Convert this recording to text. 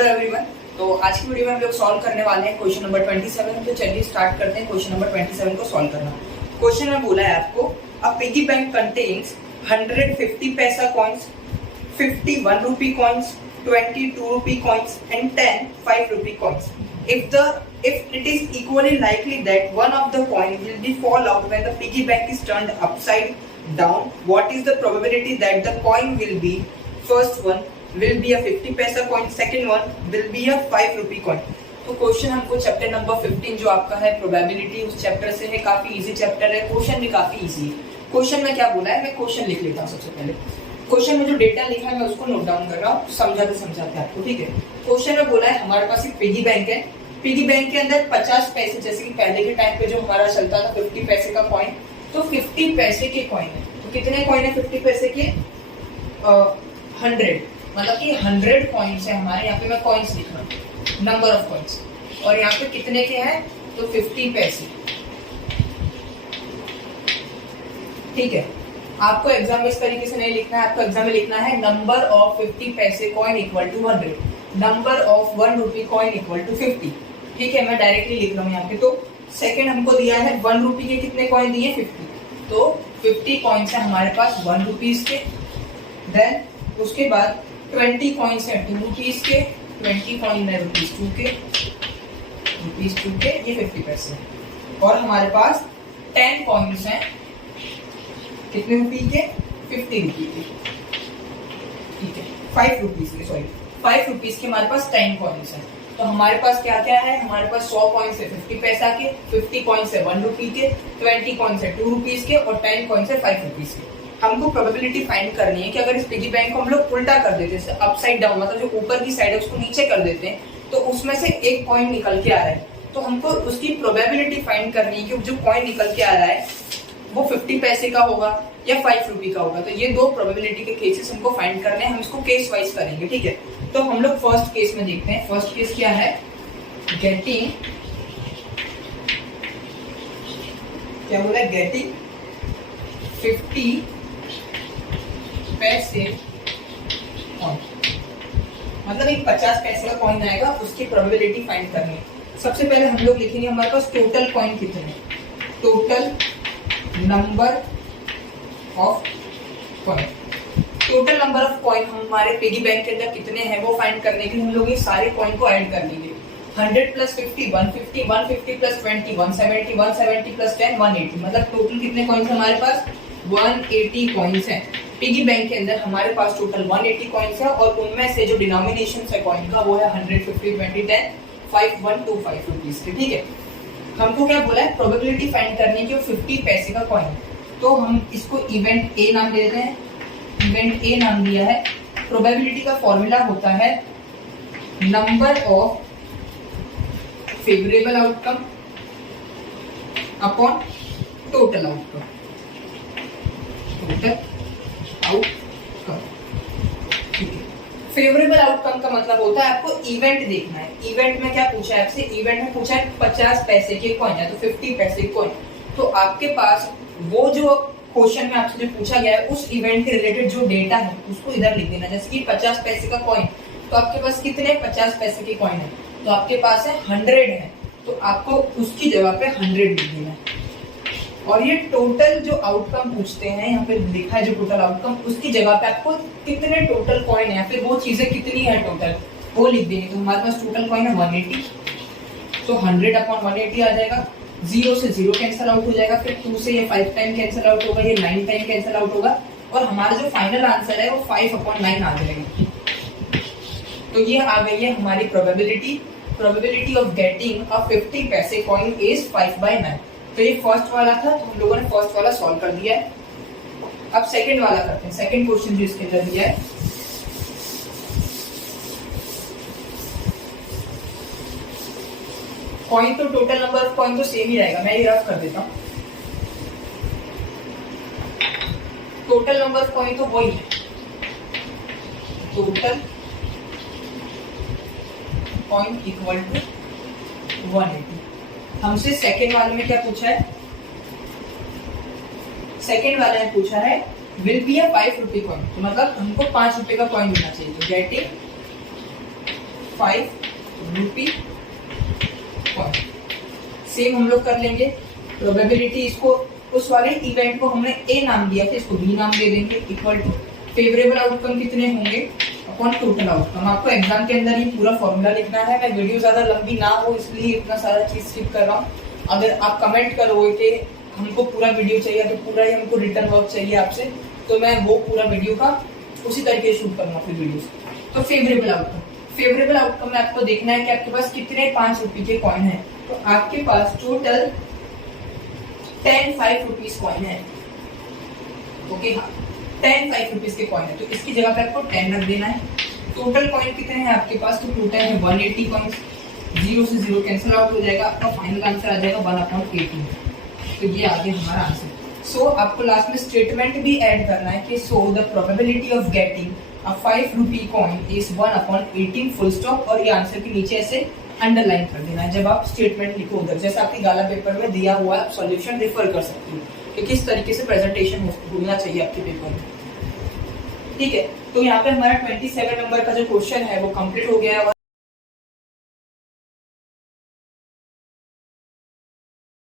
Hello everyone. तो आज की वीडियो में हम लोग सॉल्व करने वाले हैं क्वेश्चन नंबर 27। तो चलिए स्टार्ट करते हैं क्वेश्चन नंबर 27 को सॉल्व करना। क्वेश्चन में बोला है आपको अ पिगी बैंक कंटेन्स 150 पैसा coins, 50 1 rupee coins, 20 2 rupee coins and 10 5 rupee coins. If it is equally likely that one of the coin will be fall out when the piggy bank is turned upside down, what is the probability that the coin will be first one will be a 50 पैसा coin, second one will be a 5 rupee coin. तो question हमको chapter number 15 जो आपका है probability उस chapter से है। काफी इजी चैप्टर है, क्वेश्चन भी काफी इजी है। क्वेश्चन में क्या बोला है, मैं क्वेश्चन लिख लेता हूँ। सबसे पहले क्वेश्चन में जो डेटा लिखा है मैं उसको नोट डाउन कर रहा हूँ समझाते आपको, ठीक है। क्वेश्चन में बोला है हमारे पास एक पिगी बैंक है। पिगी बैंक के अंदर 50 पैसे, जैसे कि पहले के टाइम पे जो हमारा चलता था 50 पैसे का कॉइन, तो 50 पैसे के कॉइन है। तो कितने कॉइन है 50 पैसे के? 100, मतलब कि 100 कॉइन्स है हमारे। यहाँ पे मैं कॉइन्स लिख रहा हूँ, नंबर ऑफ कॉइन्स। और यहाँ पे कितने के हैं? तो 50 पैसे, ठीक है। आपको एग्जाम में इस तरीके से नहीं लिखना है, आपको एग्जाम में लिखना है नंबर ऑफ 50 पैसे coin equal to 100, number of 1 rupee coin equal to 50, ठीक है। मैं डायरेक्टली लिख रहा हूँ यहाँ पे। तो सेकंड हमको दिया है 1 rupee के कितने कॉइन दिए? 50। तो 50 कॉइन्स है हमारे पास 1 rupees के। देन उसके बाद 20 कॉइन्स है 2 rupees के, 20 कॉइन है रुपीज 2 के, ये 50 पैसे। और हमारे पास 10 कॉइन्स हैं कितने रुपी के? 50 रुपी के, ठीक है। 5 rupees के, सॉरी 5 rupees के हमारे पास 10 कॉइन्स हैं। तो हमारे पास क्या क्या है? हमारे पास 100 कॉइन्स है 50 पैसा के, 50 कॉइन्स है 1 rupee के, 20 कॉइन्स है 2 rupees के और 10 कॉइन्स है 5 rupees के। हमको प्रोबेबिलिटी फाइंड करनी है कि अगर इस पिगी बैंक को हम लोग उल्टा कर देते हैं, अपसाइड डाउन, मतलब जो ऊपर की साइड है उसको नीचे कर देते हैं, तो उसमें से एक कॉइन निकल के आ रहा है। तो हमको उसकी प्रोबेबिलिटी फाइंड करनी है कि जो कॉइन निकल के आ रहा है वो 50 पैसे का होगा या 5 rupee का होगा। तो ये दो प्रोबेबिलिटी के केसेस हमको फाइंड करने हैं। हम इसको केस वाइज करेंगे, ठीक है। तो हम लोग फर्स्ट केस में देखते हैं। फर्स्ट केस क्या है? गेटिंग, क्या बोला? गेटिंग 50 पैसे कॉइन, मतलब एक 50 पैसे का कॉइन आएगा, उसकी प्रोबेबिलिटी फाइंड करनी है। सबसे पहले हम लोग लिखेंगे हमारे पास टोटल कॉइन कितने, total number of coin. Total number of coin हमारे पिगी बैंक के अंदर कितने हैं वो फाइंड करने के लिए हम लोग ये सारे कॉइन को ऐड कर लेंगे। 100 प्लस 50 150, 150 प्लस 20 170, 170 प्लस 10 180, मतलब टोटल कितने कॉइन्स हमारे पास? 180 कॉइन्स हैं। पिगी बैंक के अंदर हमारे पास टोटल 180 कॉइन्स है और उनमें से जो डिनोमिनेशन है कॉइन का वो है 100, 50, 20, 10, 5 1 2 5 rupees के, ठीक है। हमको क्या बोला है? प्रोबेबिलिटी फाइंड करने की 50 पैसे का कॉइन। तो हम इसको इवेंट ए नाम दे देते हैं। इवेंट ए नाम दिया है। प्रोबेबिलिटी का फॉर्मूला होता है number of favourable outcome upon total outcome, total outcome, ठीक है। फेवरेबल आउटकम का मतलब होता है आपको इवेंट देखना है। इवेंट में क्या पूछा है आपसे? इवेंट में पूछा है 50 पैसे के कॉइन या तो 50 पैसे के कॉइन। तो आपके पास वो जो क्वेश्चन में आपसे जो पूछा गया है उस इवेंट के रिलेटेड जो डेटा है उसको इधर लिख देना। जैसे कि 50 पैसे का कॉइन, तो आपके पास कितने 50 पैसे के कॉइन है? तो आपके पास है 100 है, तो आपको उसकी जगह पे 100 लिख देना है। और ये टोटल जो आउटकम पूछते हैं, यहाँ पे लिखा है जो टोटल आउटकम, उसकी जगह पे आपको कितने टोटल कॉइन है या फिर वो चीजें कितनी है टोटल वो लिख देंगे। तो हमारे पास टोटल कॉइन है 180, तो 100 अपॉन 180 आ जाएगा। 0 से 0 कैंसिल आउट हो जाएगा, फिर 2 से ये 5 टाइम कैंसिल आउट होगा, ये 9 टाइम कैंसिल आउट होगा और हमारा जो फाइनल आंसर है वो 5 अपॉन 9 आ जाएगा। तो ये आ गई है हमारी प्रोबेबिलिटी ऑफ गेटिंग अ 50 पैसे कॉइन इज 5/9। तो ये फर्स्ट वाला था, तो हम लोगों ने फर्स्ट वाला सॉल्व कर दिया है। अब सेकंड वाला करते हैं। सेकंड क्वेश्चन जो इसके अंदर दिया है, कॉइन तो टोटल नंबर ऑफ कॉइन तो सेम ही रहेगा, मैं ये रफ कर देता हूँ। टोटल नंबर ऑफ कॉइन तो वही है, टोटल कॉइन इक्वल टू 180। हमसे सेकेंड वाले में क्या पूछा है? सेकेंड वाले ने पूछा है will be a 5 rupee coin, तो मतलब हमको 5 रुपए का कॉइन मिलना चाहिए। तो गेटिंग 5 रुपी कॉइन। सेम हम लोग कर लेंगे प्रोबेबिलिटी, इसको उस वाले इवेंट को हमने ए नाम दिया था, इसको बी नाम दे देंगे, इक्वल टू फेवरेबल आउटकम कितने होंगे अपॉन टोटल आउटकम। आपको एग्जाम के अंदर ये पूरा फॉर्मूला लिखना है। मैं वीडियो ज्यादा लंबी ना हो इसलिए इतना सारा चीज स्किप कर रहा हूँ। अगर आप कमेंट करोगे कि हमको पूरा वीडियो चाहिए तो पूरा ही हमको रिटर्न वर्क चाहिए आपसे, तो मैं वो पूरा वीडियो का उसी तरीके से शूट करूंगा फिर वीडियो। तो फेवरेबल आउटकम में आपको देखना है कि आपके पास कितने 5 रुपए के कॉइन है। तो आपके पास टोटल 10 5 रुपीज कॉइन है। ओके हाँ, 10 5 रुपीज के कॉइन है, तो इसकी जगह पे आपको 10 रख देना है। टोटल कॉइन कितने हैं आपके पास, तो टोटल है 180 कॉइन्स। 0 से 0 कैंसिल आउट हो जाएगा, आपका फाइनल आंसर आ जाएगा 1/18। तो ये आ गया हमारा आंसर। सो आपको लास्ट में स्टेटमेंट भी ऐड करना है कि so the probability of getting a 5 rupee coin is 1/18 full stop, और ये आंसर के नीचे ऐसे अंडरलाइन कर देना है जब आप स्टेटमेंट लिखो उधर। जैसे आपके गाला पेपर में दिया हुआ है, आप सॉल्यूशन रेफर कर सकते हो कि किस तरीके से प्रेजेंटेशन होना चाहिए आपके पेपर में। ठीक है, तो यहाँ पे हमारा 27 नंबर का जो क्वेश्चन है वो कंप्लीट हो गया है।